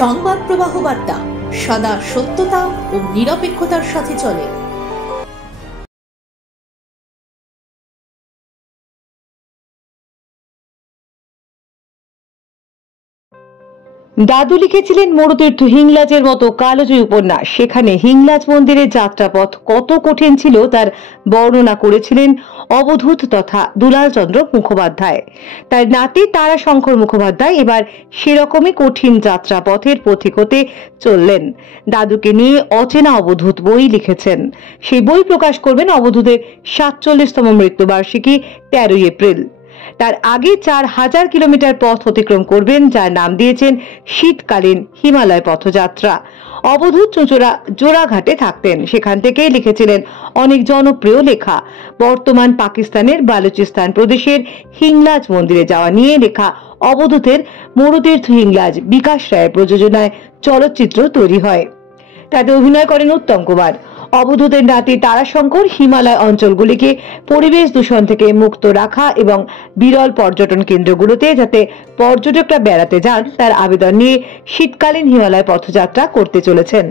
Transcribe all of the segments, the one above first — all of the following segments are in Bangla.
সংবাদ প্রবাহ বার্তা সদা সত্যতা ও নিরপেক্ষতার সাথে চলে। দাদু লিখেছিলেন মরুতীর্থ হিংলাজের মতো কালজয়ী উপন্যাস। সেখানে হিংলাজ মন্দিরের যাত্রাপথ কত কঠিন ছিল তার বর্ণনা করেছিলেন অবধূত তথা দুলাল চন্দ্র মুখোপাধ্যায়। তার নাতি তারাশঙ্কর মুখোপাধ্যায় এবার সেরকমই কঠিন যাত্রাপথের পথিক হতে চললেন। দাদুকে নিয়ে অচেনা অবধূত বই লিখেছেন। সেই বই প্রকাশ করবেন অবধূতের ৪৭তম মৃত্যুবার্ষিকী ১৩ই এপ্রিল। তার আগে ৪,০০০ কিলোমিটার পথ অতিক্রম করবেন, যার নাম দিয়েছেন শীতকালীন হিমালয় পথযাত্রা। অবধূত চুঁচুড়া জোড়াঘাটে থাকতেন, সেখান থেকেই লিখেছিলেন অনেক জনপ্রিয় লেখা। বর্তমান পাকিস্তানের বালুচিস্তান প্রদেশের হিংলাজ মন্দিরে যাওয়া নিয়ে লেখা অবধূতের মরুতীর্থ হিংলাজ বিকাশ রায়ের প্রযোজনায় চলচ্চিত্র তৈরি হয়। তাতে অভিনয় করেন উত্তম কুমার। অবধূতের নাতি তারাশঙ্কর হিমালয় অঞ্চলগুলিকে পরিবেশ দূষণ থেকে মুক্ত রাখা এবং বিরল পর্যটন কেন্দ্রগুলোতে যাতে পর্যটকরা বেড়াতে যান তার আবেদন নিয়ে শীতকালীন হিমালয় পথযাত্রা করতে চলেছেন।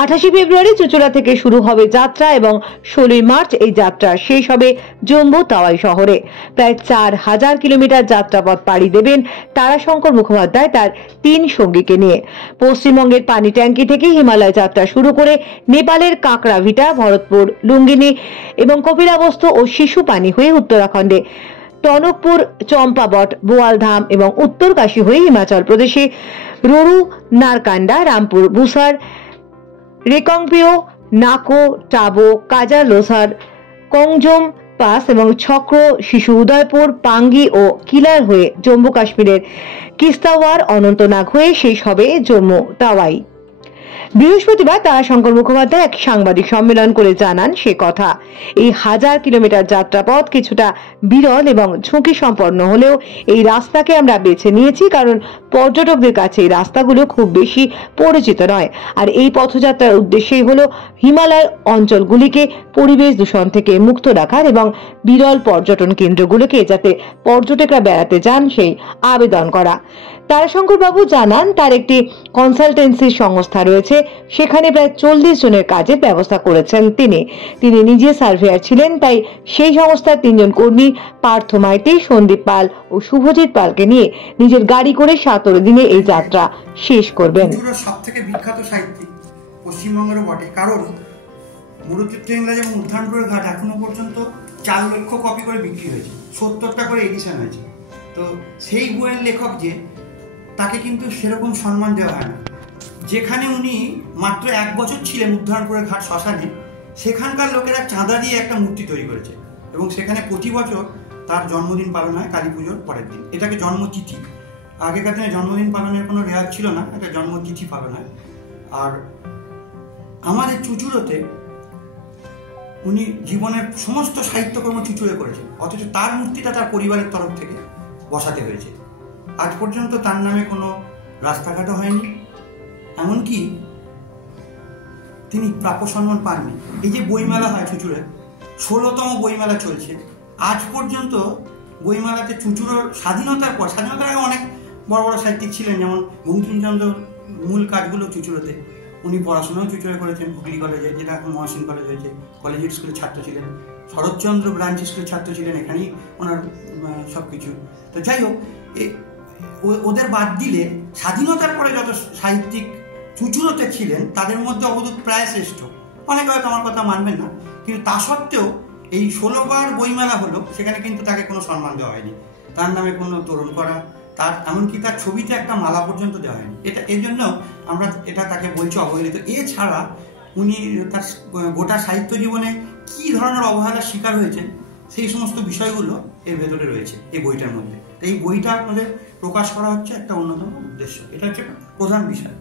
২৮ ফেব্রুয়ারি চুঁচুড়া থেকে শুরু হবে যাত্রা এবং ১৬ই মার্চ এই যাত্রা শেষ হবে জম্মু তাওয়াই শহরে। প্রায় ৪,০০০ কিলোমিটার যাত্রাপথ পাড়ি দেবেন তারাশঙ্কর মুখোপাধ্যায় তার ৩ সঙ্গীকে নিয়ে। পশ্চিমবঙ্গের পানি ট্যাঙ্কি থেকে হিমালয় যাত্রা শুরু করে নেপালের কাঁকড়াভিটা, ভরতপুর, লুঙ্গিনী এবং কপিলাবস্তু ও শিশু পানি হয়ে উত্তরাখণ্ডে টনকপুর, চম্পাবট, বোয়ালধাম এবং উত্তরকাশী হয়ে হিমাচল প্রদেশে রোরু, নারকান্ডা, রামপুর, বুসার, রেকংপিও, নাকো, টাবো, কাজার লোসার, কংজম পাস এবং ছক্র, শিশু উদয়পুর, পাঙ্গি ও কিলার হয়ে জম্মু কাশ্মীরের কিস্তাওয়ার, অনন্তনাগ হয়ে শেষ হবে জম্মু তাওয়াই। বৃহস্পতিবার তারাশঙ্কর মুখোপাধ্যায় এক সাংবাদিক সম্মেলন করে জানান সে কথা। এই ১০০০ কিলোমিটার যাত্রাপথ কিছুটা বিরল এবং ঝুঁকি সম্পন্ন হলেও এই রাস্তাকে আমরা বেছে নিয়েছি কারণ পর্যটকদের কাছে এই রাস্তাগুলো খুব বেশি পরিচিত নয়। আর এই পথযাত্রার উদ্দেশ্যই হলো হিমালয় অঞ্চলগুলিকে পরিবেশ দূষণ থেকে মুক্ত রাখার এবং বিরল পর্যটন কেন্দ্রগুলোকে যাতে পর্যটকরা বেড়াতে যান সেই আবেদন করা। তারাশঙ্কর বাবু জানান তার একটি কনসালটেন্সি সংস্থা রয়েছে, সেখানে প্রায় ৪০ জনের কাজের ব্যবস্থা করেছেন তিনি নিজে সার্ভেয়ার ছিলেন, তাই সেই সংস্থার ৩ জন কর্মী পার্থ মাইতি, সন্দীপ পাল ও শুভজিৎ পালকে নিয়ে নিজের গাড়ি করে ১৭ দিনে এই যাত্রা শেষ করবেন। সবথেকে বিখ্যাত সাহিত্যিক পশ্চিমবঙ্গের বটে, কারণ মরুতীর্থ হিংলাজ এবং উত্থানপুরের ঘাট এখনো পর্যন্ত ৪ লক্ষ কপি করে বিক্রি হয়েছে, ৭০টা করে এডিশন হয়েছে। তো সেই বইয়ের লেখক যে, তাকে কিন্তু সেরকম সম্মান দেওয়া হয় না। যেখানে উনি মাত্র ১ বছর ছিলেন উত্থানপুরের ঘাট শ্মশানে, সেখানকার লোকেরা চাঁদা দিয়ে একটা মূর্তি তৈরি করেছে এবং সেখানে প্রতি বছর তার জন্মদিন পালন হয় কালী পুজোর পরের দিন। এটাকে জন্মতিথি, আগেকার দিনে জন্মদিন পালনের কোনো রেওয়াজ ছিল না, এটা জন্মতিথি পালন হয়। আর আমাদের চুঁচুড়োতে উনি জীবনের সমস্ত সাহিত্যকর্ম চুঁচুড়ে করেছেন, অথচ তার মূর্তিটা তার পরিবারের তরফ থেকে বসাতে হয়েছে। আজ পর্যন্ত তার নামে কোনো রাস্তাঘাটও হয়নি, এমনকি তিনি প্রাপ্য সম্মান পাননি। এই যে বইমেলা হয় চুঁচুড়ে, ১৬তম বইমেলা চলছে, আজ পর্যন্ত বইমেলাতে চুঁচুড়োর স্বাধীনতার পর, স্বাধীনতার আগে অনেক বড় বড় সাহিত্যিক ছিলেন, যেমন বঙ্কিমচন্দ্র মূল কাজগুলো চুঁচুড়োতে। উনি পড়াশোনাও চুঁচুড়ে করেছেন, হুগলি কলেজে, যেটা এখন মহাসিন কলেজ হয়েছে, কলেজিয়েট স্কুলের ছাত্র ছিলেন। শরৎচন্দ্র ব্রাঞ্চ স্কুলের ছাত্র ছিলেন, এখানেই ওনার সব কিছু। তো যাই হোক, ওদের বাদ দিলে স্বাধীনতার পরে যত সাহিত্যিক চুঁচুড়োতে ছিলেন তাদের মধ্যে অবধূত প্রায় শ্রেষ্ঠ। অনেকে হয়তো আমার কথা মানবেন না, কিন্তু তা সত্ত্বেও এই ১৬ বার বইমেলা হলো, সেখানে কিন্তু তাকে কোনো সম্মান দেওয়া হয়নি, তার নামে কোনো তোরণ করা, তার এমনকি তার ছবিতে একটা মালা পর্যন্ত দেওয়া হয়নি। এর জন্য আমরা এটা তাকে বলছি অবহেলিত। এছাড়া উনি তার গোটা সাহিত্য জীবনে কী ধরনের অবহেলার শিকার হয়েছেন সেই সমস্ত বিষয়গুলো এর ভেতরে রয়েছে এই বইটার মধ্যে। এই বইটা আপনাদের প্রকাশ করা হচ্ছে একটা অন্যতম উদ্দেশ্য, এটা হচ্ছে প্রধান বিষয়।